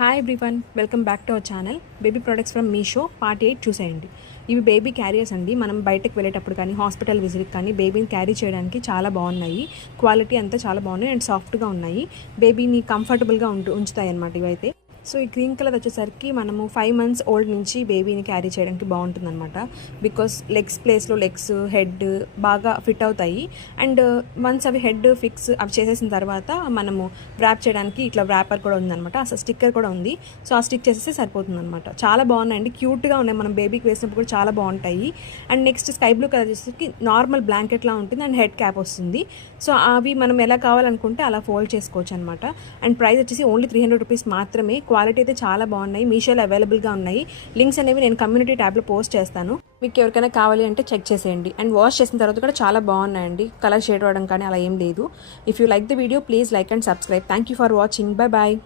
Hi everyone, welcome back to our channel. Baby products from Meesho part 8 చూసేయండి. ఇవి baby carriers అండి. మనం బయటకు వెళ్ళేటప్పుడు కానీ హాస్పిటల్ విజిట్కి కానీ బేబీని క్యారీ చేయడానికి చాలా బాగున్నాయి. క్వాలిటీ అంతా చాలా బాగున్నాయి అండ్ సాఫ్ట్గా ఉన్నాయి. బేబీని కంఫర్టబుల్గా ఉంచుతాయి అన్నమాట ఇవైతే. సో ఈ గ్రీన్ కలర్ వచ్చేసరికి మనము 5 months ఓల్డ్ నుంచి బేబీని క్యారీ చేయడానికి బాగుంటుందన్నమాట. బికాస్ లెగ్స్ ప్లేస్లో లెగ్స్, హెడ్ బాగా ఫిట్ అవుతాయి. అండ్ వన్స్ అవి హెడ్ ఫిక్స్ అవి చేసేసిన తర్వాత మనము ర్యాప్ చేయడానికి ఇట్లా ర్యాపర్ కూడా ఉందన్నమాట. అసలు స్టిక్కర్ కూడా ఉంది. సో ఆ స్టిక్ చేసేస్తే సరిపోతుందన్నమాట. చాలా బాగున్నాయండి, క్యూట్గా ఉన్నాయి. మనం బేబీకి వేసినప్పుడు కూడా చాలా బాగుంటాయి. And next sky blue colour వచ్చేసరికి నార్మల్ బ్లాంకెట్లా ఉంటుంది అండ్ హెడ్ క్యాప్ వస్తుంది. సో అవి మనం ఎలా కావాలనుకుంటే అలా ఫోల్డ్ చేసుకోవచ్చు అనమాట. అండ్ ప్రైస్ వచ్చేసి ఓన్లీ 300 రూపీస్ మాత్రమే. క్వాలిటీ అయితే చాలా బాగున్నాయి. మీషోలో అవైలబుల్గా ఉన్నాయి. లింక్స్ అనేవి నేను కమ్యూనిటీ ట్యాబ్లో పోస్ట్ చేస్తాను. మీకు ఎవరికైనా కావాలి అంటే చెక్ చేసేయండి. అండ్ వాష్ చేసిన తర్వాత కూడా చాలా బాగున్నాయండి. కలర్ షేడ్ అవ్వడం కానీ అలా ఏం లేదు. If you like the video please like and subscribe. Thank you for watching. Bye bye.